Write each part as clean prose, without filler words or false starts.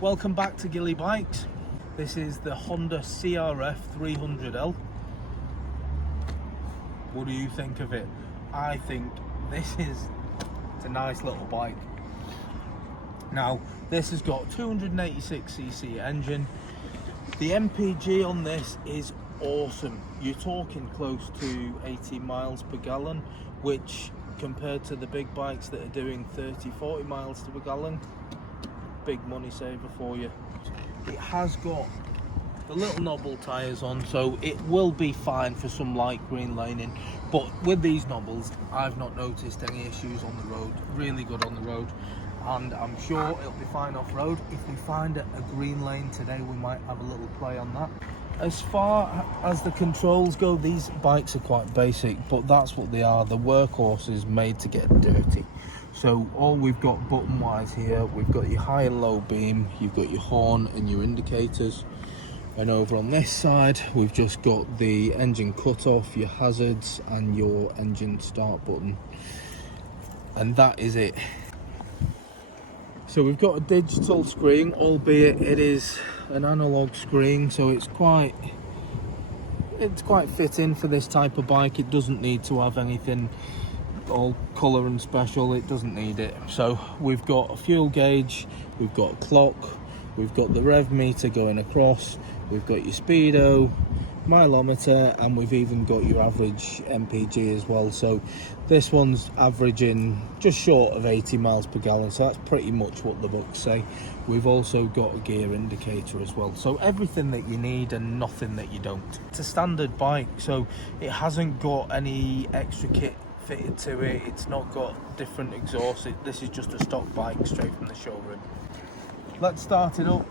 Welcome back to Gilly Bikes. This is the Honda CRF 300L. What do you think of it? I think it's a nice little bike. Now, this has got 286cc engine. The MPG on this is awesome. You're talking close to 18 miles per gallon, which compared to the big bikes that are doing 30-40 miles to a gallon, big money saver for you. It has got the little knobble tyres on, so it will be fine for some light green laning, but with these knobbles I've not noticed any issues on the road. Really good on the road, and I'm sure it'll be fine off-road. If we find a green lane today, we might have a little play on that. As far as the controls go, these bikes are quite basic, but that's what they are. The workhorse is made to get dirty. So all we've got button wise here, we've got your high and low beam, you've got your horn and your indicators, and over on this side we've just got the engine cut-off, your hazards and your engine start button, and that is it. So we've got a digital screen, albeit it is an analog screen, so it's quite fitting for this type of bike. It doesn't need to have anything all colour and special, it doesn't need it. So we've got a fuel gauge, we've got a clock, we've got the rev meter going across, we've got your speedo, mileometer, and we've even got your average MPG as well. So this one's averaging just short of 80 miles per gallon, so that's pretty much what the books say. We've also got a gear indicator as well, so everything that you need and nothing that you don't. It's a standard bike, so it hasn't got any extra kit fitted to it. It's not got different exhaust. This is just a stock bike straight from the showroom. Let's start it up.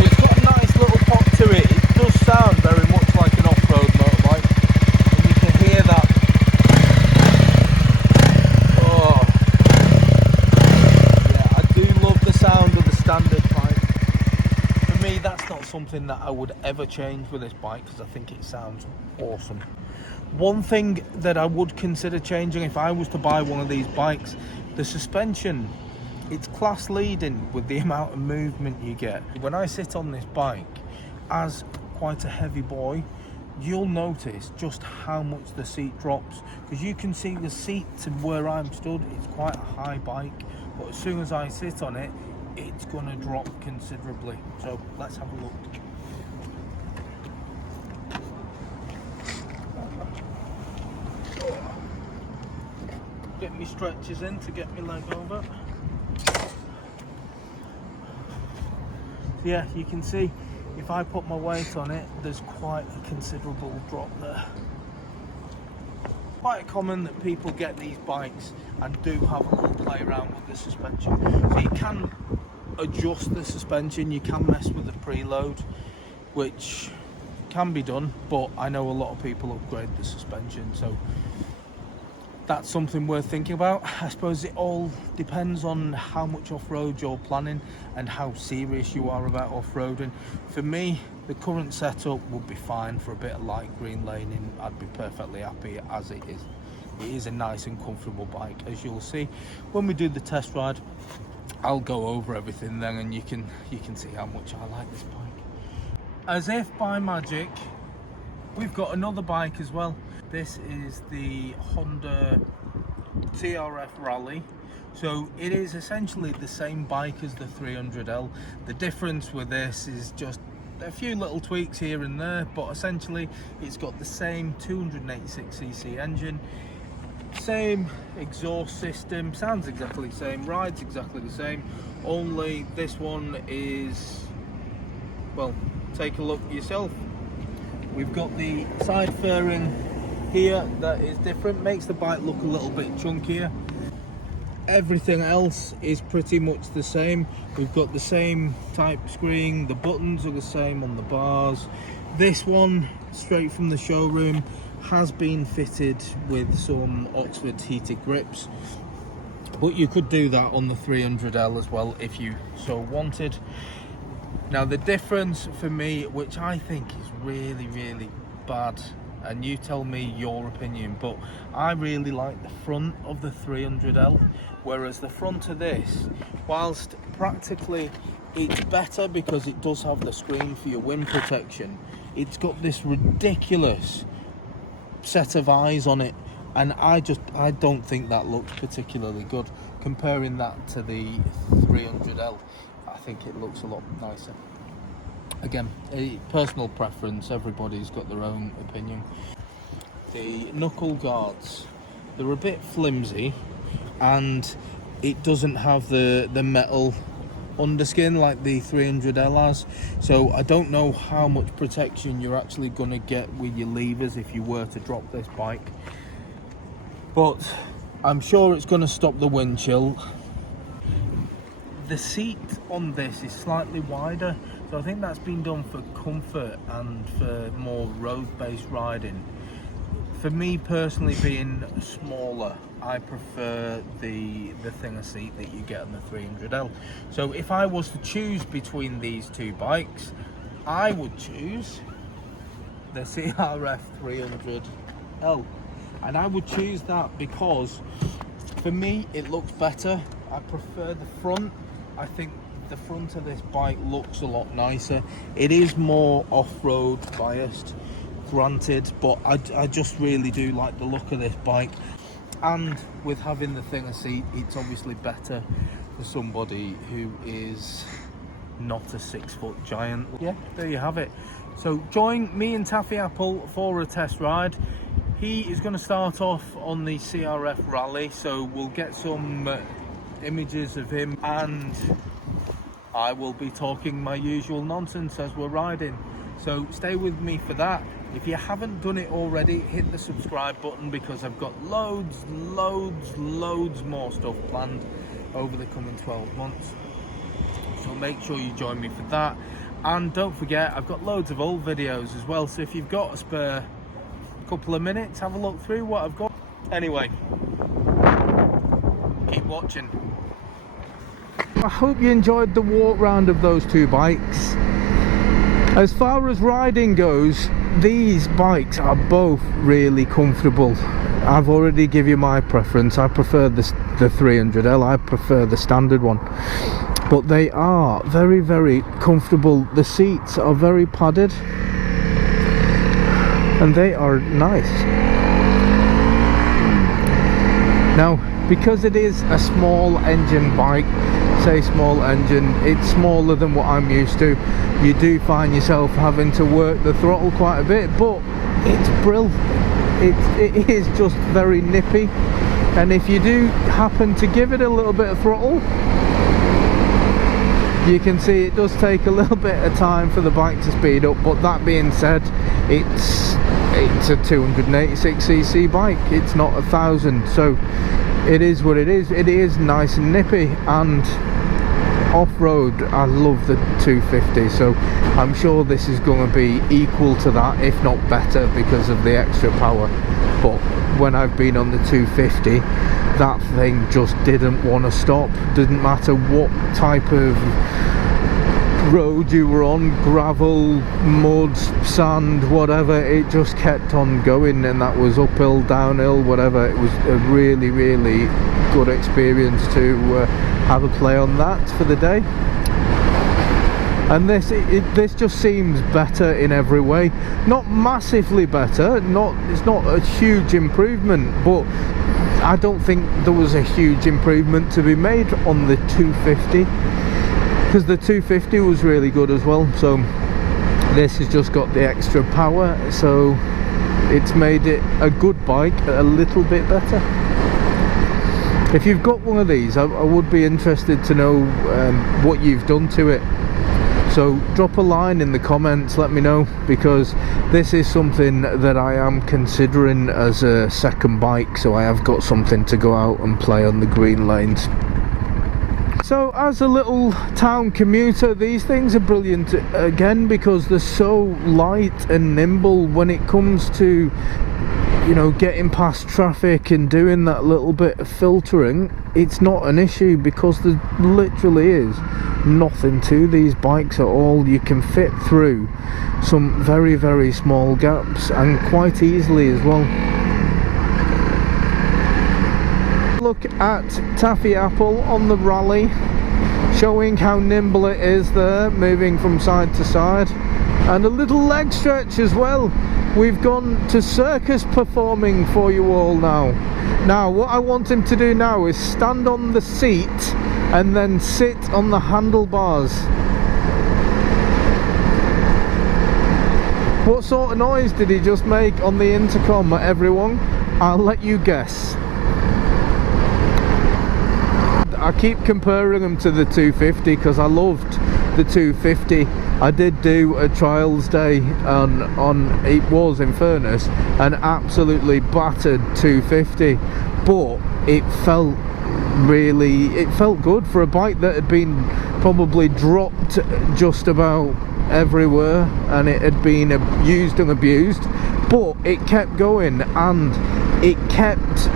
It's got a nice little pop to it. It does sound very much like an off-road motorbike, and you can hear that. Oh, yeah, I do love the sound of the standard bike. For me, that's not something that I would ever change with this bike, because I think it sounds awesome. One thing that I would consider changing if I was to buy one of these bikes, the suspension. It's class leading with the amount of movement you get. When I sit on this bike, as quite a heavy boy, you'll notice just how much the seat drops, because you can see the seat to where I'm stood, it's quite a high bike, but as soon as I sit on it, it's gonna drop considerably. So let's have a look. Get me stretchers in to get my leg over. Yeah, you can see if I put my weight on it, there's quite a considerable drop there. Quite common that people get these bikes and do have a little play around with the suspension. So you can adjust the suspension, you can mess with the preload, which can be done, but I know a lot of people upgrade the suspension, so that's something worth thinking about. I suppose it all depends on how much off-road you're planning and how serious you are about off-roading. For me, the current setup would be fine for a bit of light green laning. I'd be perfectly happy as it is. It is a nice and comfortable bike, as you'll see when we do the test ride. I'll go over everything then, and you can see how much I like this bike. As if by magic, we've got another bike as well. This is the Honda CRF Rally. So it is essentially the same bike as the 300L. The difference with this is just a few little tweaks here and there, but essentially it's got the same 286cc engine, same exhaust system, sounds exactly the same, rides exactly the same, only this one is, well, take a look yourself. We've got the side fairing here that is different, makes the bike look a little bit chunkier. Everything else is pretty much the same. We've got the same type screen, the buttons are the same on the bars. This one, straight from the showroom, has been fitted with some Oxford heated grips, but you could do that on the 300L as well if you so wanted. Now the difference for me, which I think is really bad, and you tell me your opinion, but I really like the front of the 300L, whereas the front of this, whilst practically it's better because it does have the screen for your wind protection, it's got this ridiculous set of eyes on it, and I don't think that looks particularly good. Comparing that to the 300L, I think it looks a lot nicer. Again, a personal preference, everybody's got their own opinion. The knuckle guards, they're a bit flimsy, and it doesn't have the metal underskin like the 300L has, so I don't know how much protection you're actually going to get with your levers if you were to drop this bike, but I'm sure it's going to stop the wind chill. The seat on this is slightly wider, so I think that's been done for comfort and for more road-based riding. For me personally, being smaller, I prefer the thinger seat that you get on the 300L. So if I was to choose between these two bikes, I would choose the CRF 300L, and I would choose that because for me it looks better. I prefer the front. I think the front of this bike looks a lot nicer. It is more off-road biased, granted, but I just really do like the look of this bike, and with having the thinger seat, it's obviously better for somebody who is not a 6-foot giant. Yeah, there you have it. So join me and Taffy Apple for a test ride. He is going to start off on the CRF Rally, so we'll get some images of him, and I will be talking my usual nonsense as we're riding. So stay with me for that. If you haven't done it already, hit the subscribe button, because I've got loads more stuff planned over the coming 12 months. So make sure you join me for that. And don't forget, I've got loads of old videos as well, so if you've got a spare couple of minutes, have a look through what I've got. Anyway, keep watching. I hope you enjoyed the walk round of those two bikes. As far as riding goes, these bikes are both really comfortable. I've already given you my preference. I prefer the 300L, I prefer the standard one. But they are very comfortable. The seats are very padded, and they are nice. Now, because it is a small engine bike, say small engine, it's smaller than what I'm used to, you do find yourself having to work the throttle quite a bit, but it's brilliant. It is just very nippy, and if you do happen to give it a little bit of throttle, you can see it does take a little bit of time for the bike to speed up. But that being said, it's a 286cc bike, it's not 1,000, so it is what it is. It is nice and nippy, and off-road I love the 250, so I'm sure this is going to be equal to that, if not better, because of the extra power. But when I've been on the 250, that thing just didn't want to stop. Didn't matter what type of road you were on, gravel, mud, sand, whatever, it just kept on going, and that was uphill, downhill, whatever. It was a really good experience to have a play on that for the day. And this just seems better in every way. Not massively better, it's not a huge improvement, but I don't think there was a huge improvement to be made on the 250, because the 250 was really good as well. So this has just got the extra power, so it's made it a good bike a little bit better. If you've got one of these, I would be interested to know what you've done to it. So drop a line in the comments, let me know, because this is something that I am considering as a second bike, so I have got something to go out and play on the green lanes. So as a little town commuter, these things are brilliant again, because they're so light and nimble when it comes to, you know, getting past traffic and doing that little bit of filtering. It's not an issue, because there literally is nothing to these bikes at all. You can fit through some very, very small gaps, and quite easily as well. Look at Taffy Apple on the Rally, showing how nimble it is there, moving from side to side, and a little leg stretch as well. We've gone to circus performing for you all now. Now what I want him to do now is stand on the seat and then sit on the handlebars. What sort of noise did he just make on the intercom, everyone? I'll let you guess. I keep comparing them to the 250 because I loved the 250. I did do a trials day on it was, in fairness, an absolutely battered 250, but it felt good for a bike that had been probably dropped just about everywhere, and it had been used and abused, but it kept going and it kept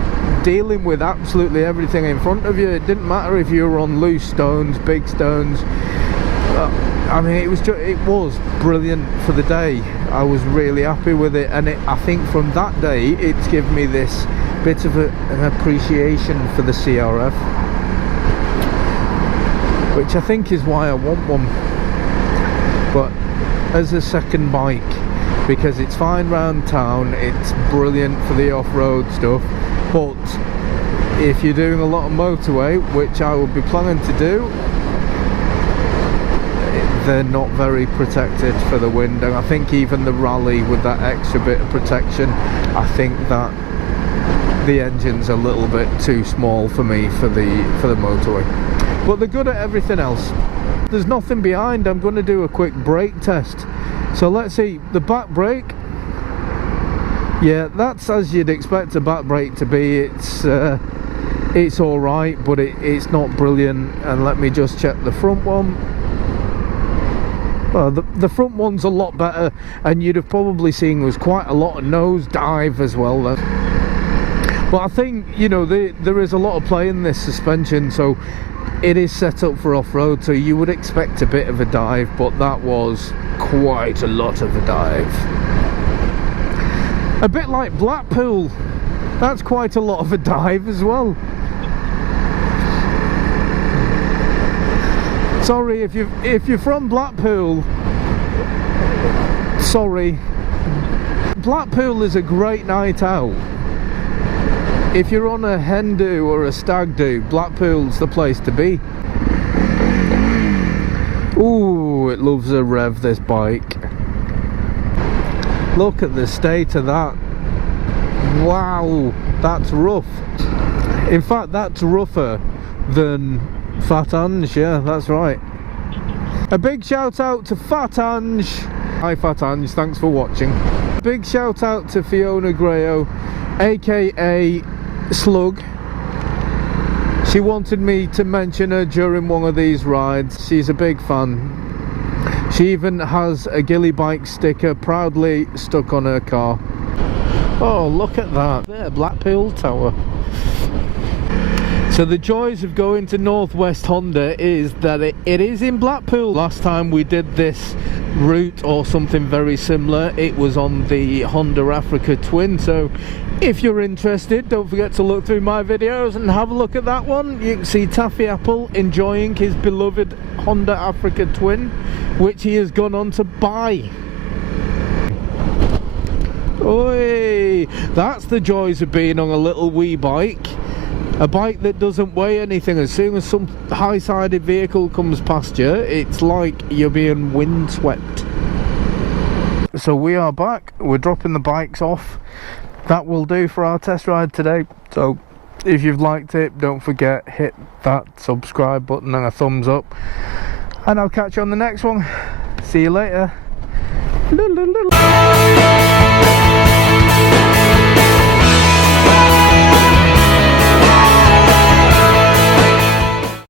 dealing with absolutely everything in front of you. It didn't matter if you were on loose stones, big stones. I mean, it was brilliant for the day. I was really happy with it, and I think from that day it's given me this bit of an appreciation for the CRF, which I think is why I want one. But as a second bike, because it's fine round town, it's brilliant for the off-road stuff, but if you're doing a lot of motorway, which I will be planning to do, they're not very protected for the wind. And I think even the Rally, with that extra bit of protection, I think that the engine's a little bit too small for me for the motorway. But they're good at everything else. There's nothing behind. I'm going to do a quick brake test. So let's see, the back brake. Yeah, that's as you'd expect a back brake to be. It's all right, but it's not brilliant. And let me just check the front one. Well, the front one's a lot better, and you'd have probably seen there was quite a lot of nose dive as well then. But I think, you know, there is a lot of play in this suspension, so it is set up for off-road, so you would expect a bit of a dive, but that was quite a lot of a dive. A bit like Blackpool, that's quite a lot of a dive as well. Sorry if you're from Blackpool, sorry. Blackpool is a great night out. If you're on a hen do or a stag do, Blackpool's the place to be. Ooh, it loves a rev, this bike. Look at the state of that. Wow, that's rough. In fact, that's rougher than Fat Ange, yeah, that's right. A big shout out to Fat Ange. Hi Fat Ange, thanks for watching. Big shout out to Fiona Grayo, aka Slug. She wanted me to mention her during one of these rides. She's a big fan. She even has a Gilly Bike sticker proudly stuck on her car. Oh, look at that. There, Blackpool Tower. So the joys of going to Northwest Honda is that it is in Blackpool. Last time we did this route or something very similar, it was on the Honda Africa Twin. So if you're interested, don't forget to look through my videos and have a look at that one. You can see Taffy Apple enjoying his beloved Honda Africa Twin, which he has gone on to buy. Oi, that's the joys of being on a little wee bike. A bike that doesn't weigh anything. As soon as some high-sided vehicle comes past you, it's like you're being windswept. So we are back. We're dropping the bikes off. That will do for our test ride today. So if you've liked it, don't forget, hit that subscribe button and a thumbs up. And I'll catch you on the next one. See you later.